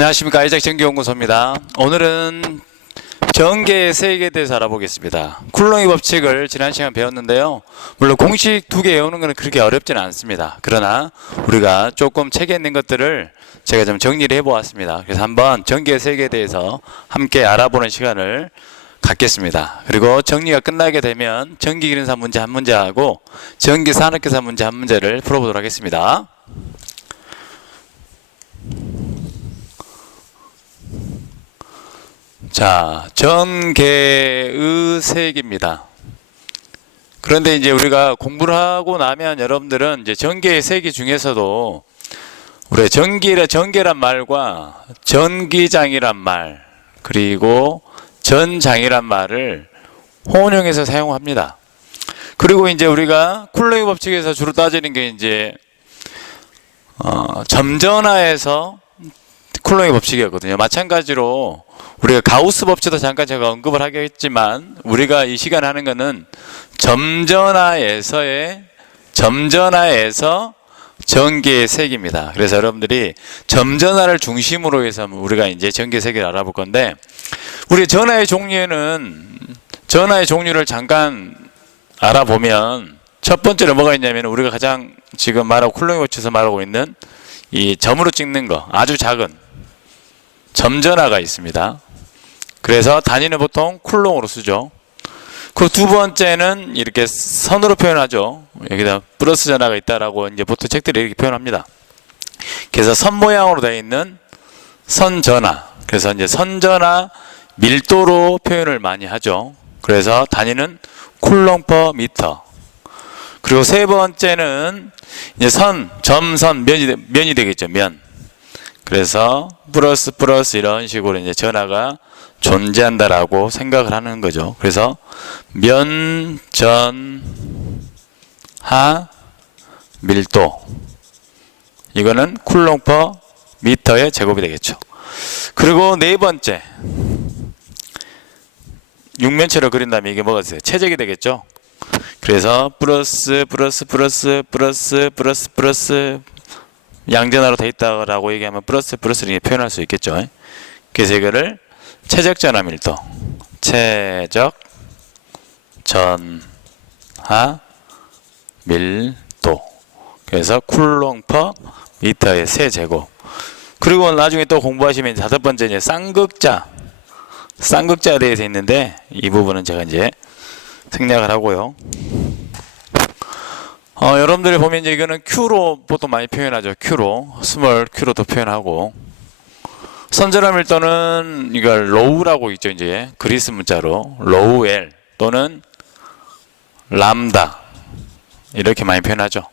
안녕하십니까. 이작전기연구소입니다. 오늘은 전개의 세계에 대해서 알아보겠습니다. 쿨롱의 법칙을 지난 시간 배웠는데요. 물론 공식 두 개 외우는 것은 그렇게 어렵지는 않습니다. 그러나 우리가 조금 책에 있는 것들을 제가 좀 정리를 해보았습니다. 그래서 한번 전개의 세계에 대해서 함께 알아보는 시간을 갖겠습니다. 그리고 정리가 끝나게 되면 전기기능사 문제 한 문제하고 전기산업계산 문제 한 문제를 풀어보도록 하겠습니다. 자, 전개의 세계입니다. 그런데 이제 우리가 공부를 하고 나면 여러분들은 이제 전개의 세계 중에서도 우리 전개란 말과 전기장이란 말, 그리고 전장이란 말을 혼용해서 사용합니다. 그리고 이제 우리가 쿨롱의 법칙에서 주로 따지는 게 이제 점전화에서 쿨롱의 법칙이었거든요. 마찬가지로 우리가 가우스 법칙도 잠깐 제가 언급을 하겠지만 우리가 이 시간에 하는 거는 점전화에서 전기의 세계입니다. 그래서 여러분들이 점전화를 중심으로 해서 우리가 이제 전기의 세계를 알아볼 건데, 우리 전화의 종류를 잠깐 알아보면 첫 번째로 뭐가 있냐면 우리가 가장 지금 말하고 쿨롱의 법칙에서 말하고 있는 이 점으로 찍는 거, 아주 작은 점전화가 있습니다. 그래서 단위는 보통 쿨롱으로 쓰죠. 그 두 번째는 이렇게 선으로 표현하죠. 여기다 플러스 전화가 있다라고 이제 보통 책들이 이렇게 표현합니다. 그래서 선 모양으로 되어 있는 선전화. 그래서 이제 선전화 밀도로 표현을 많이 하죠. 그래서 단위는 쿨롱 퍼 미터. 그리고 세 번째는 이제 점선, 면이 되겠죠. 면. 그래서 플러스 이런 식으로 이제 전화가 존재한다라고 생각을 하는 거죠. 그래서 면, 전, 하, 밀도. 이거는 쿨롱 퍼 미터의 제곱이 되겠죠. 그리고 네 번째, 육면체로 그린다면 이게 뭐가 있어요? 최적이 되겠죠. 그래서 플러스 양전화로 되어 있다라고 얘기하면 플러스를 표현할 수 있겠죠. 그래서 이거를 최적 전화 밀도, 최적 전하 밀도. 그래서 쿨롱 퍼 미터의 세제곱. 그리고 나중에 또 공부하시면 다섯 번째 이제 쌍극자에 대해서 있는데, 이 부분은 제가 이제 생략을 하고요. 여러분들이 보면 이제 이거는 Q로 보통 많이 표현하죠. Q로, 스몰 Q로도 표현하고, 선전화 밀도는 이걸 로우라고 있죠. 이제 그리스 문자로 로우 L 또는 람다 이렇게 많이 표현하죠.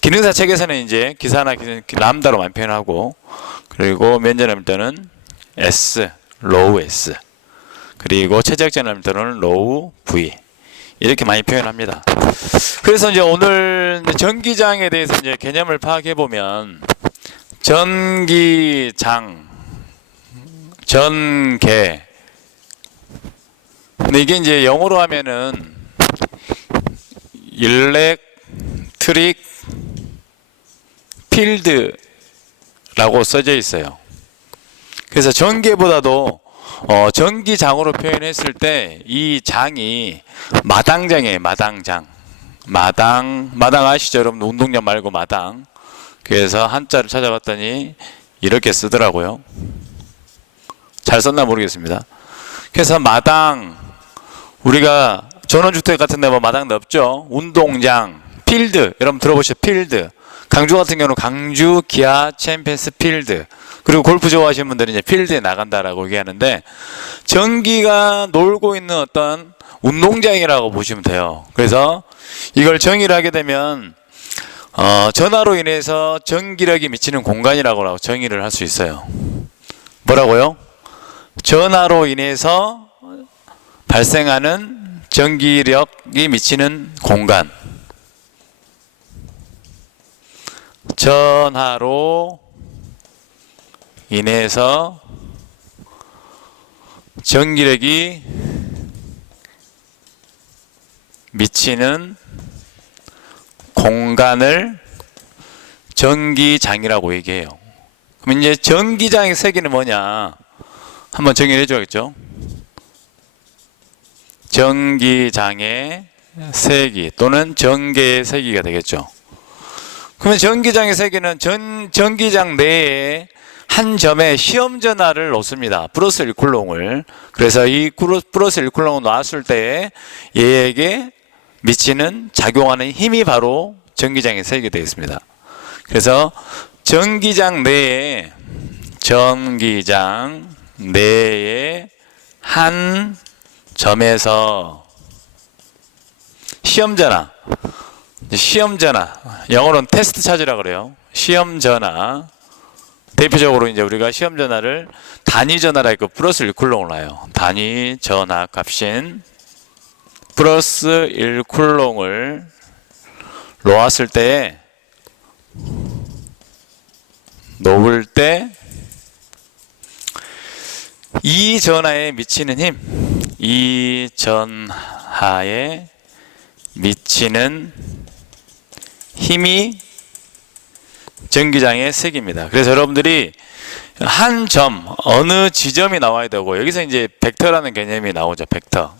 기능사 책에서는 이제 기사나 람다로 많이 표현하고, 그리고 면전화 밀도는 S, 로우 S, 그리고 최적 전화 밀도는 로우 V 이렇게 많이 표현합니다. 그래서 이제 오늘 전기장에 대해서 이제 개념을 파악해 보면, 전기장, 전개. 근데 이게 이제 영어로 하면은 일렉트릭 필드라고 써져 있어요. 그래서 전개보다도 전기장으로 표현했을 때 이 장이 마당장이에요. 마당 아시죠? 여러분, 운동장 말고 마당. 그래서 한자를 찾아봤더니 이렇게 쓰더라고요. 잘 썼나 모르겠습니다. 그래서 마당, 우리가 전원주택 같은 데 뭐 마당도 없죠. 운동장, 필드, 여러분 들어보시죠. 필드. 강주 같은 경우는 강주 기아 챔피언스 필드. 그리고 골프 좋아하시는 분들은 이제 필드에 나간다라고 얘기하는데, 전기가 놀고 있는 어떤 운동장이라고 보시면 돼요. 그래서 이걸 정의를 하게 되면 전화로 인해서 전기력이 미치는 공간이라고 정의를 할 수 있어요. 뭐라고요? 전화로 인해서 발생하는 전기력이 미치는 공간. 전화로 인해서 전기력이 미치는 공간을 전기장이라고 얘기해요. 그럼 이제 전기장의 세기는 뭐냐? 한번 정의해 줘야겠죠? 전기장의 세기 또는 전개의 세기가 되겠죠. 그러면 전기장의 세기는 전기장 내에 한 점에 시험 전하를 놓습니다. 플러스 1쿨롱을. 그래서 이 플러스 1쿨롱을 놨을 때 얘에게 미치는 작용하는 힘이 바로 전기장의 세기가 되겠습니다. 그래서 전기장 내에 한 점에서 시험 전하, 영어로는 테스트 차지라 그래요. 시험 전하. 대표적으로 이제 우리가 시험 전하를 단위 전하라 했고 플러스 1쿨롱을 놔요. 단위 전하 값인 플러스 1쿨롱을 놓았을 때, 놓을 때 이 전하에 미치는 힘, 이 전하에 미치는 힘이 전기장의 세기입니다. 그래서 여러분들이 한 점, 어느 지점이 나와야 되고, 여기서 이제 벡터라는 개념이 나오죠. 벡터.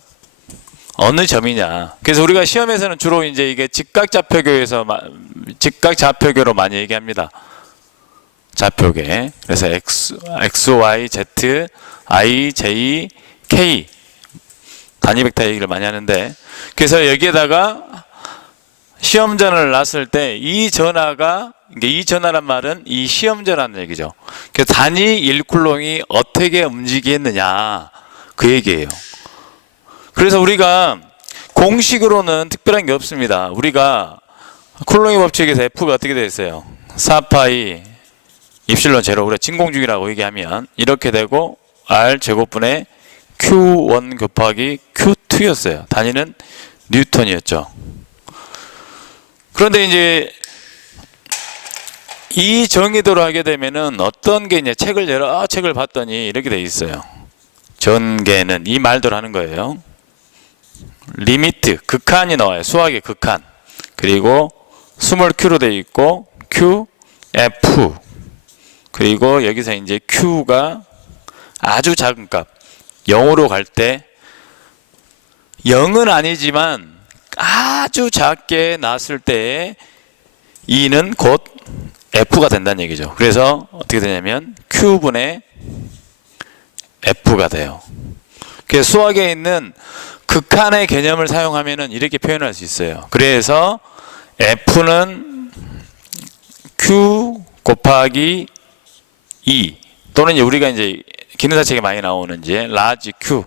어느 점이냐. 그래서 우리가 시험에서는 주로 이제 이게 직각좌표교로 많이 얘기합니다. 좌표계. 그래서 X, Y, Z, I, J, K. 단위 벡터 얘기를 많이 하는데, 그래서 여기에다가 시험 전화를 놨을 때 이 전화가, 이 전화란 말은 이 시험 전화는 얘기죠. 그래서 단위 1쿨롱이 어떻게 움직이겠느냐 그 얘기예요. 그래서 우리가 공식으로는 특별한 게 없습니다. 우리가 쿨롱의 법칙에서 F가 어떻게 되어 있어요? 4파이 입실론 제로, 우리가 진공중이라고 얘기하면 이렇게 되고 R 제곱분의 Q1 곱하기 Q2였어요. 단위는 뉴턴이었죠. 그런데 이제 이 정의대로 하게 되면은 어떤 게 이제 여러 책을 봤더니 이렇게 돼 있어요. 전개는 이 말대로 하는 거예요. 리미트, 극한이 나와요. 수학의 극한. 그리고 스몰 q로 돼 있고 q, f. 그리고 여기서 이제 q가 아주 작은 값 0으로 갈 때 0은 아니지만 아주 작게 났을 때 2는 곧 F가 된다는 얘기죠. 그래서 어떻게 되냐면 Q분의 F가 돼요. 그래서 수학에 있는 극한의 개념을 사용하면 이렇게 표현할 수 있어요. 그래서 F는 Q 곱하기 2 또는 우리가 이제 기능사책에 많이 나오는 이제 라지 Q,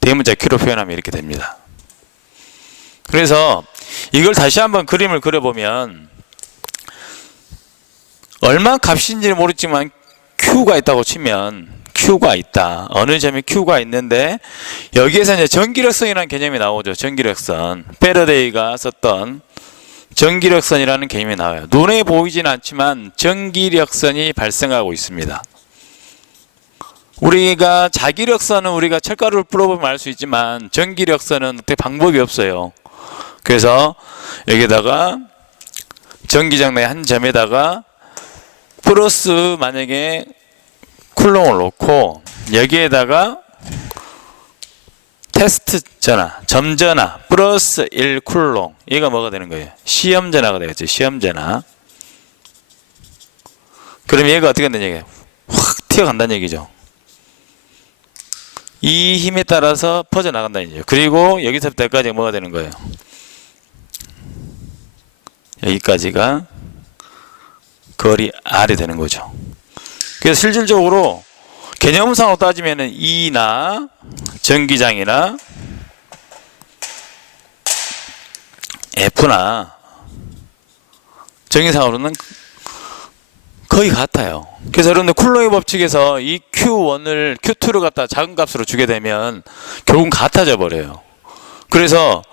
대문자 Q로 표현하면 이렇게 됩니다. 그래서 이걸 다시 한번 그림을 그려보면 얼마 값인지는 모르지만 Q가 있다고 치면 Q가 있다. 어느 점에 Q가 있는데 여기에서 이제 전기력선이라는 개념이 나오죠. 전기력선. 패러데이가 썼던 전기력선이라는 개념이 나와요. 눈에 보이지는 않지만 전기력선이 발생하고 있습니다. 우리가 자기력선은 우리가 철가루를 풀어보면 알 수 있지만 전기력선은 어떻게 방법이 없어요. 그래서 여기다가 전기장 내 한 점에다가 플러스 만약에 쿨롱을 놓고 여기에다가 테스트 전하, 점 전하 플러스 1 쿨롱, 얘가 뭐가 되는 거예요? 시험 전하가 되겠죠. 시험 전하. 그럼 얘가 어떻게 된다는 얘기예요? 확 튀어간다는 얘기죠. 이 힘에 따라서 퍼져나간다는 얘기죠. 그리고 여기서부터 여기까지 뭐가 되는 거예요? 여기까지가 거리 R이 되는 거죠. 그래서 실질적으로 개념상으로 따지면은 E나 전기장이나 F나 정의상으로는 거의 같아요. 그래서 여러분들 쿨롱의 법칙에서 이 Q1을 Q2를 갖다 작은 값으로 주게 되면 결국은 같아져 버려요. 그래서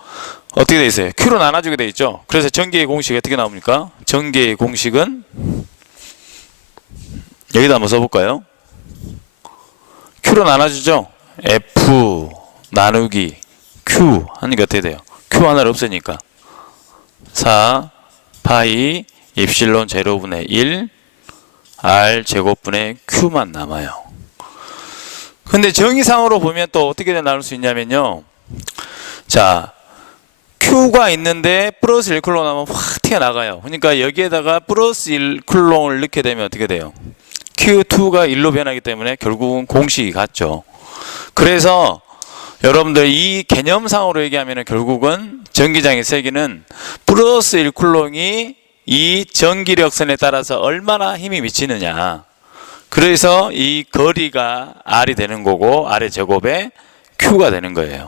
어떻게 돼 있어요? Q로 나눠주게 돼 있죠. 그래서 전기의 공식이 어떻게 나옵니까? 전기의 공식은 여기다 한번 써볼까요? Q로 나눠주죠. F 나누기 Q 하는 게 어떻게 돼요? Q 하나를 없으니까 4 파이 입실론 제로분의 1 R 제곱분의 Q만 남아요. 근데 정의상으로 보면 또 어떻게 나눌 수 있냐면요. 자, Q가 있는데 플러스 1쿨롱 나오면 확 튀어나가요. 그러니까 여기에다가 플러스 1쿨롱을 넣게 되면 어떻게 돼요? Q2가 1로 변하기 때문에 결국은 공식이 같죠. 그래서 여러분들 이 개념상으로 얘기하면 결국은 전기장의 세기는 플러스 1쿨롱이 이 전기력선에 따라서 얼마나 힘이 미치느냐. 그래서 이 거리가 R이 되는 거고 R의 제곱에 Q가 되는 거예요.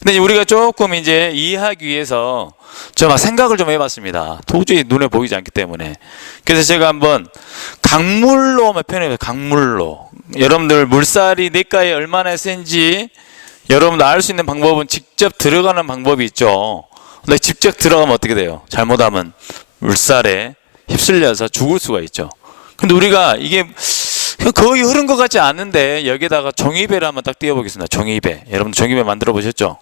근데 우리가 조금 이제 이해하기 위해서 좀 생각을 좀 해봤습니다. 도저히 눈에 보이지 않기 때문에. 그래서 제가 한번 강물로 표현해봐요. 강물로. 여러분들 물살이 냇가에 얼마나 센지 여러분들 알 수 있는 방법은 직접 들어가는 방법이 있죠. 근데 직접 들어가면 어떻게 돼요? 잘못하면 물살에 휩쓸려서 죽을 수가 있죠. 근데 우리가 이게 거의 흐른 것 같지 않은데 여기다가 종이배를 한번 딱 띄워보겠습니다. 종이배. 여러분 종이배 만들어 보셨죠?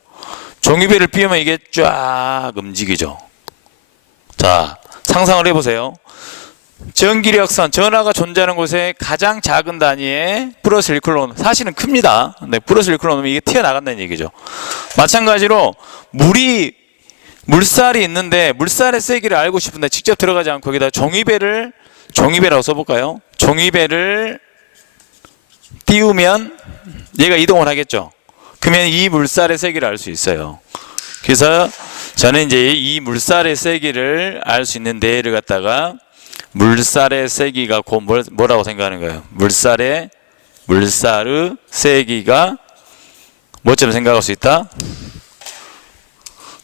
종이배를 띄우면 이게 쫙 움직이죠. 자, 상상을 해보세요. 전기력선, 전하가 존재하는 곳에 가장 작은 단위의 플러스 1쿨롱, 사실은 큽니다. 네, 플러스 1쿨롱이면 이게 튀어나간다는 얘기죠. 마찬가지로 물살이 있는데 물살의 세기를 알고 싶은데 직접 들어가지 않고 거기다 종이배라고 써볼까요? 종이배를 띄우면 얘가 이동을 하겠죠. 그러면 이 물살의 세기를 알 수 있어요. 그래서 저는 이제 이 물살의 세기를 알 수 있는 데를 갖다가 물살의 세기가 곧 뭐라고 생각하는 거예요? 물살의 세기가 뭐처럼 생각할 수 있다?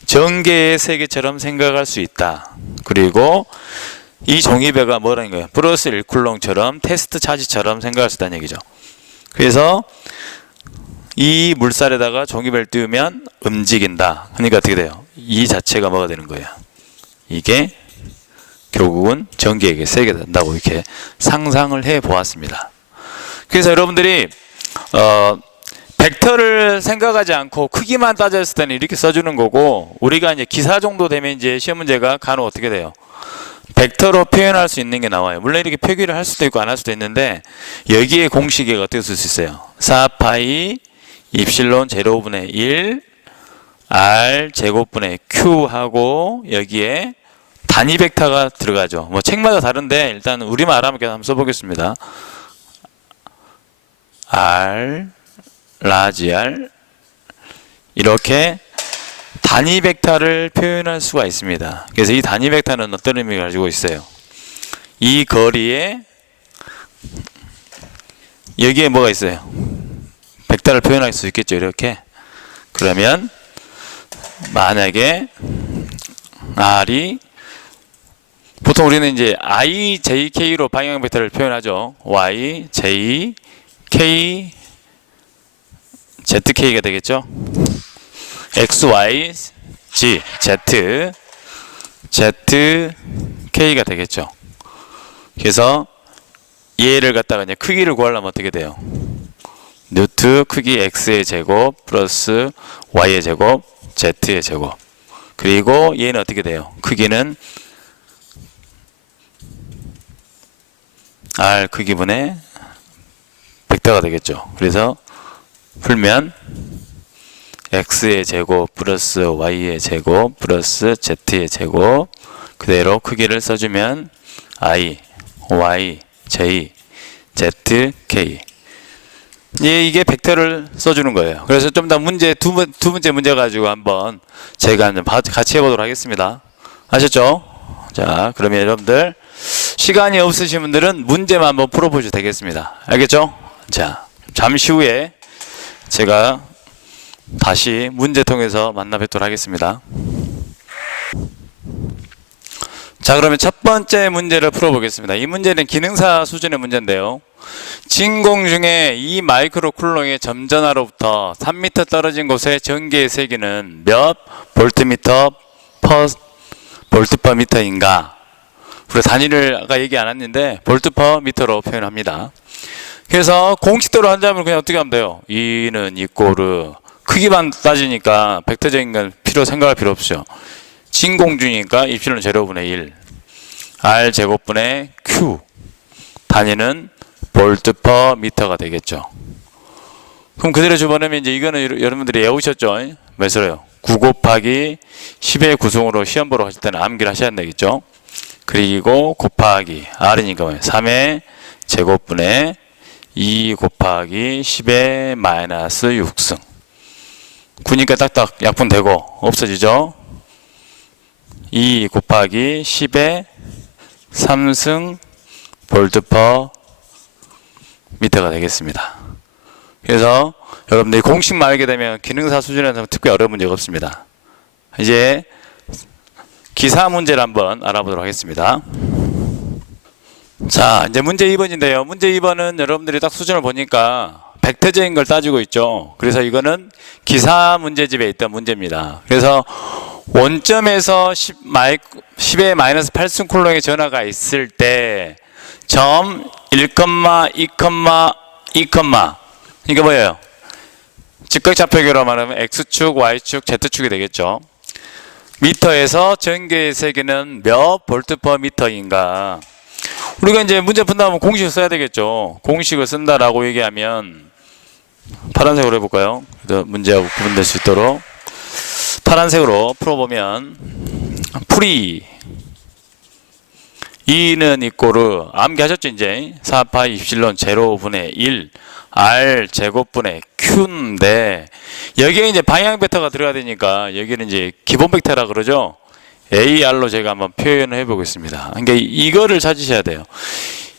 전개의 세기처럼 생각할 수 있다. 그리고 이 종이배가 뭐라는 거예요? 플러스 1쿨롱처럼 테스트 차지처럼 생각할 수 있다는 얘기죠. 그래서 이 물살에다가 종이배를 띄우면 움직인다. 그러니까 어떻게 돼요? 이 자체가 뭐가 되는 거예요? 이게 결국은 전기에게 세게 된다고 이렇게 상상을 해 보았습니다. 그래서 여러분들이 벡터를 생각하지 않고 크기만 따졌을 때는 이렇게 써주는 거고, 우리가 이제 기사 정도 되면 이제 시험 문제가 간혹 어떻게 돼요? 벡터로 표현할 수 있는 게 나와요. 물론 이렇게 표기를 할 수도 있고 안 할 수도 있는데, 여기에 공식이 어떻게 쓸 수 있어요? 4파이 입실론 제로분의 1 R 제곱분의 Q 하고 여기에 단위 벡터가 들어가죠. 뭐 책마다 다른데 일단 우리만 알아보면 한번 써보겠습니다. R 라지 R 이렇게 단위 벡터를 표현할 수가 있습니다. 그래서 이 단위 벡터는 어떤 의미를 가지고 있어요? 이 거리에 여기에 뭐가 있어요? 벡터를 표현할 수 있겠죠. 이렇게. 그러면 만약에 R이 보통 우리는 이제 I, J, K로 방향 벡터를 표현하죠. Y, J, K, ZK가 되겠죠. X, Y, Z, K가 되겠죠. 그래서 얘를 갖다가 이제 크기를 구하려면 어떻게 돼요? 뉴트 크기 X의 제곱 플러스 Y의 제곱 Z의 제곱. 그리고 얘는 어떻게 돼요? 크기는 R 크기분의 벡터가 되겠죠. 그래서 풀면 X의 제곱 플러스 Y의 제곱 플러스 Z의 제곱 그대로 크기를 써주면 I, Y, J, Z, K. 이게 벡터를 써주는 거예요. 그래서 좀 더 문제 두 번째 문제 가지고 한번 제가 같이 해보도록 하겠습니다. 아셨죠? 자, 그러면 여러분들 시간이 없으신 분들은 문제만 한번 풀어보셔도 되겠습니다. 알겠죠? 자, 잠시 후에 제가 다시 문제 통해서 만나 뵙도록 하겠습니다. 자, 그러면 첫 번째 문제를 풀어보겠습니다. 이 문제는 기능사 수준의 문제인데요. 진공 중에 2 마이크로 쿨롱의 점전하로부터 3m 떨어진 곳의 전기의 세기는 몇 볼트미터 퍼 볼트 퍼 미터인가? 우리 단위를 아까 얘기 안 했는데 볼트 퍼 미터로 표현합니다. 그래서 공식대로 한다면 그냥 어떻게 하면 돼요? 2는 이꼬르 크기만 따지니까 벡터적인 건 생각할 필요 없죠. 진공 중이니까 입실론 제로분의 1 R 제곱분의 Q 단위는 볼트 퍼 미터가 되겠죠. 그럼 그대로 집어넣으면 이제 이거는 여러분들이 외우셨죠? 몇으로요? 9 곱하기 10의 구승으로 시험 보러 가실 때는 암기를 하셔야 되겠죠. 그리고 곱하기 R이니까 3의 제곱분의 2 곱하기 10의 마이너스 6승. 9니까 딱딱 약분되고 없어지죠. 2 곱하기 10의 3승 볼트 퍼 미터가 되겠습니다. 그래서 여러분들이 공식만 알게 되면 기능사 수준에서 특별히 어려운 문제가 없습니다. 이제 기사 문제를 한번 알아보도록 하겠습니다. 자, 이제 문제 2번인데요. 문제 2번은 여러분들이 딱 수준을 보니까 벡터적인 걸 따지고 있죠. 그래서 이거는 기사 문제집에 있던 문제입니다. 그래서 원점에서 10의 마이너스 8승 콜롱의 전화가 있을 때 점 1, 2, 2, 이게 뭐예요? 직각좌표계로 말하면 X축, Y축, Z축이 되겠죠. 미터에서 전개의 세기는 몇 볼트 퍼 미터인가? 우리가 이제 문제 푼다면 공식을 써야 되겠죠. 공식을 쓴다라고 얘기하면 파란색으로 해볼까요? 문제하고 구분될 수 있도록 파란색으로 풀어보면 풀이 2는 이꼬르 암기하셨죠 이제 4파이 입실론 제로분의 1 R 제곱분의 Q인데 여기에 이제 방향 벡터가 들어가야 되니까 여기는 이제 기본 벡터라 그러죠. AR로 제가 한번 표현을 해보겠습니다. 그러니까 이거를 찾으셔야 돼요.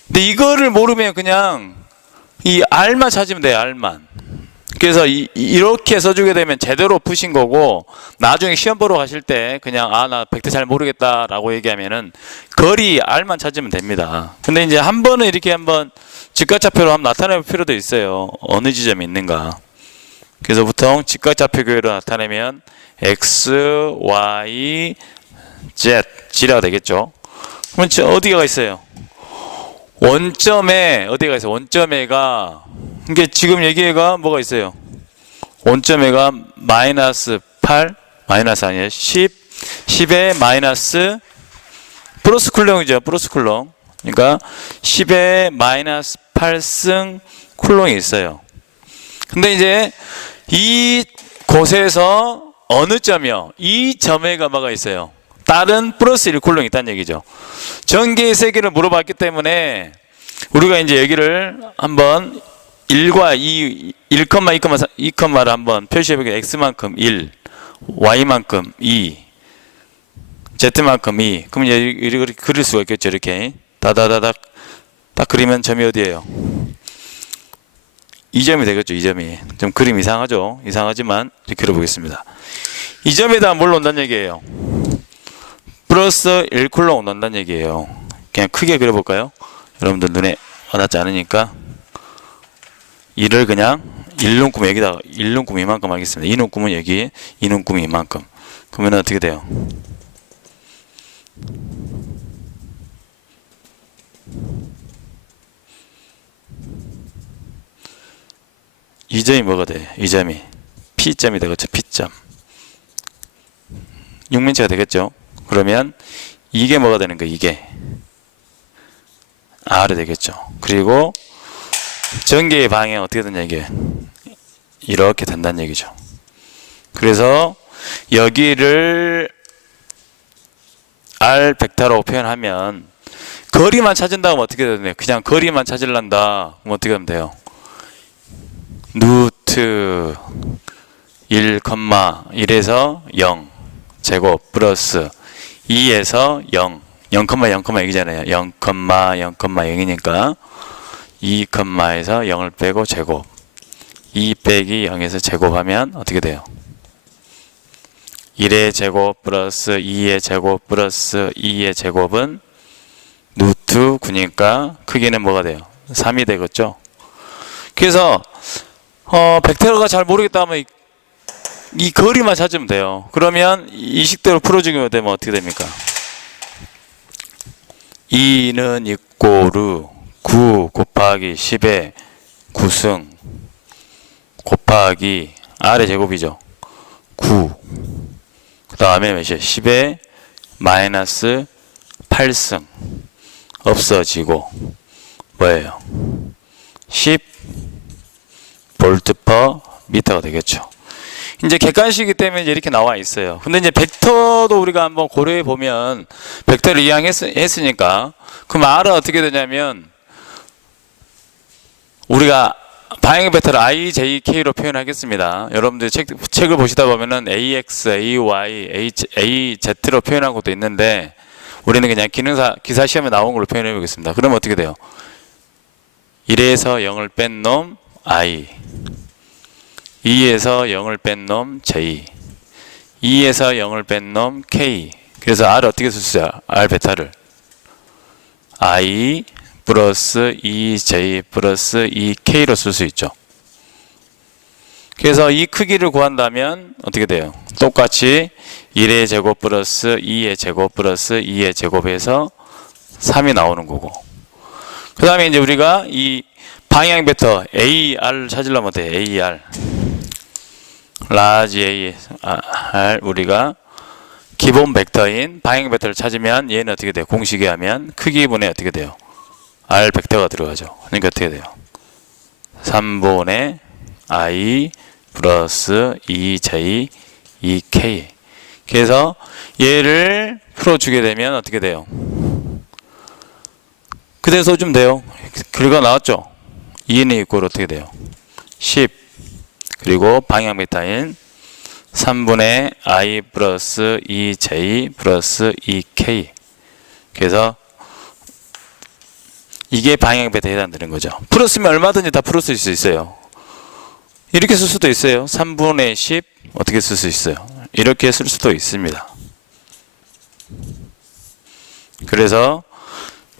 근데 이거를 모르면 그냥 이 R만 찾으면 돼요. R만. 그래서 이렇게 써주게 되면 제대로 푸신 거고 나중에 시험 보러 가실 때 그냥 나 벡터 잘 모르겠다라고 얘기하면은 거리 R만 찾으면 됩니다. 근데 이제 한 번은 이렇게 한번 직각좌표로 한번 나타낼 필요도 있어요. 어느 지점이 있는가. 그래서 보통 직각좌표교로 나타내면 X, Y, Z, G라가 되겠죠. 그러면 어디가 있어요? 원점에 어디가 있어요? 원점에가 이게 지금 여기가 뭐가 있어요? 원점에가 마이너스 8, 마이너스 아니에요. 10의 마이너스 플러스 쿨롱이죠. 플러스 쿨롱. 그러니까 10의 마이너스 8승 쿨롱이 있어요. 근데 이제 이 곳에서 어느 점이요? 이 점에가 뭐가 있어요? 다른 플러스 1 쿨롱이 있다는 얘기죠. 전개의 세기를 물어봤기 때문에 우리가 이제 여기를 한번 1과 2, 1,2,를 한번 표시해보게. X만큼 1, Y만큼 2, Z만큼 2. 그럼 이렇게 그릴 수가 있겠죠. 이렇게. 다다다닥. 딱 그리면 점이 어디예요? 2점이 되겠죠. 2점이. 좀 그림 이상하죠. 이상하지만 이렇게 그려보겠습니다. 2점에다 뭘 넣는다는 얘기예요? 플러스 1쿨롱 넣는다는 얘기예요. 그냥 크게 그려볼까요? 여러분들 눈에 와닿지 않으니까 2를 그냥 1눈금 여기다가 1눈금 이만큼 하겠습니다. 2눈금은 여기 2눈금 이만큼. 그러면 어떻게 돼요? 이 점이 뭐가 돼요? 이 점이 P점이 되겠죠. P점. 6면체가 되겠죠. 그러면 이게 뭐가 되는 거예요? 이게 R이 되겠죠. 그리고 전개의 방향이 어떻게 되냐 이게 이렇게 된다는 얘기죠. 그래서 여기를 R 벡터라고 표현하면 거리만 찾은다면 어떻게 되나요? 그냥 거리만 찾으란다. 그럼 어떻게 하면 돼요? 루트 1,1에서 0 제곱 플러스 2에서 0 0,0,0이잖아요. 0,0,0이니까 2,에서 0을 빼고 제곱 2 빼기 0에서 제곱하면 어떻게 돼요? 1의 제곱 플러스 2의 제곱 플러스 2의 제곱은 루트 9니까 크기는 뭐가 돼요? 3이 되겠죠? 그래서 벡터가 잘 모르겠다 하면 이 거리만 찾으면 돼요. 그러면 이 식대로 풀어주게 되면 어떻게 됩니까? 2는 이꼬르 9 곱하기 10의 9승 곱하기 R의 제곱이죠. 9 그 다음에 몇이에요? 10의 마이너스 8승 없어지고 뭐예요? 10 볼트 퍼 미터가 되겠죠. 이제 객관식이기 때문에 이제 이렇게 나와 있어요. 근데 이제 벡터도 우리가 한번 고려해 보면 벡터를 이항했으니까 그럼 R은 어떻게 되냐면 우리가 방향 벡터를 I, J, K로 표현하겠습니다. 여러분들 책을 보시다 보면은 AX, AY, AZ로 표현한 것도 있는데 우리는 그냥 기사 시험에 나온 걸로 표현해 보겠습니다. 그러면 어떻게 돼요? 1에서 0을 뺀 놈 I, 2에서 0을 뺀 놈 J, 2에서 0을 뺀 놈 K. 그래서 R 어떻게 쓸 수 있어요? R 베타를 I 플러스 2J 플러스 2K로 쓸 수 있죠. 그래서 이 크기를 구한다면 어떻게 돼요? 똑같이 1의 제곱 플러스 2의 제곱 플러스 2의 제곱에서 3이 나오는 거고, 그 다음에 이제 우리가 이 방향 벡터 AR을 찾으려면 어때요? AR 라지 AR 우리가 기본 벡터인 방향 벡터를 찾으면 얘는 어떻게 돼요? 공식에 하면 크기분에 어떻게 돼요? R 벡터가 들어가죠. 그러니까 어떻게 돼요? 3분의 I 플러스 2J 2K. 그래서 얘를 풀어주게 되면 어떻게 돼요? 그대로 써주면 돼요. 결과 나왔죠? 2는 이꼴 어떻게 돼요? 10. 그리고 방향 벡터인 3분의 I 플러스 2J 플러스 2K. 그래서 이게 방향 벡터에 해당되는 거죠. 풀었으면 얼마든지 다 풀을 수 있어요. 이렇게 쓸 수도 있어요. 3분의 10 어떻게 쓸 수 있어요? 이렇게 쓸 수도 있습니다. 그래서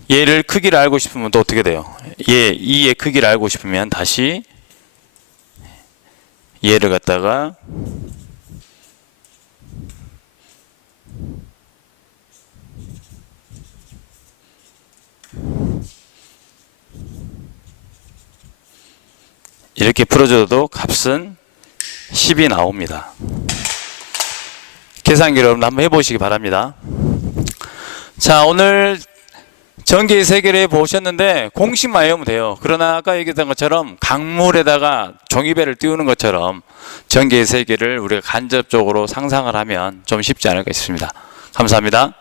얘를 크기를 알고 싶으면 또 어떻게 돼요? 얘의 크기를 알고 싶으면 다시 얘를 갖다가 이렇게 풀어줘도 값은 10이 나옵니다. 계산기를 여러분 한번 해보시기 바랍니다. 자, 오늘 전기의 세계를 보셨는데 공식만 외우면 돼요. 그러나 아까 얘기했던 것처럼 강물에다가 종이배를 띄우는 것처럼 전기의 세계를 우리가 간접적으로 상상을 하면 좀 쉽지 않을까 싶습니다. 감사합니다.